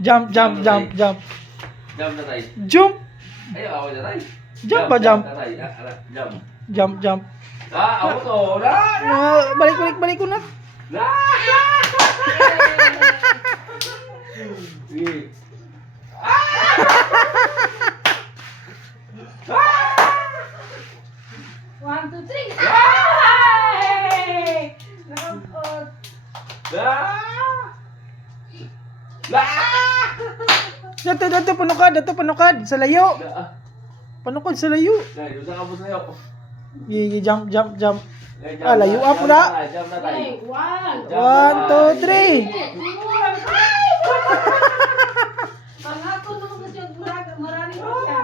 Jump, jump, jump, jump. Jump na tayo. Jump. Ayaw, ako na tayo. Jump ba, jump? na tayo. Jump. Jump, jump. Ako to. Balik, balik, balik ko na. Sige. One, two, three. Ay! Nakapot. Dato, panukad. Sa layo. Panukad sa layo. Dahil, doon sa kapos na yun. Jump, jump, jump. Jump Ah, layo na, up na. Jump na tayo. Ay, one. 1, 2, 3. Pangako naman kasi yung marami pa siya.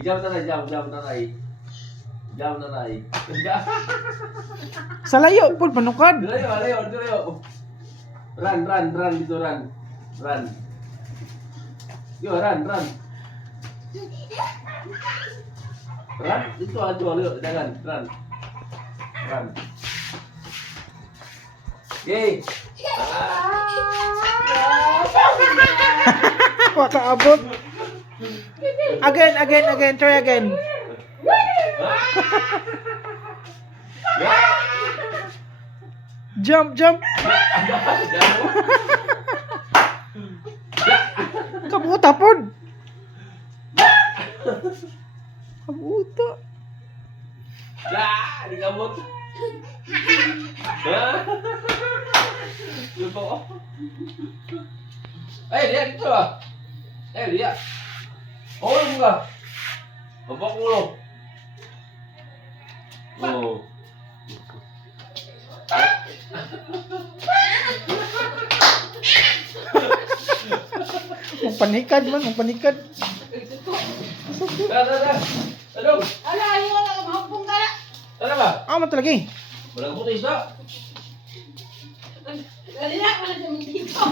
Jump na tayo. Jump na tayo. Jump na tayo. Sa layo, po, panukad. Layo. Run dito, run. Yo, run. Run, dito, jangan, run. Yay! Wakaabot. Again, try again. Jump. Kabuta pod. Kabuta. Di kabut. Lupa ko. Lihat itu lah. Lihat. Oh, enggak. Bapak ulo. Oh. Panikad. Dah. Aduh. Ala, ayaw na mahapong ka na. Ano ba? Amat lagi. Walang putis na. Dali na, wala siya dito.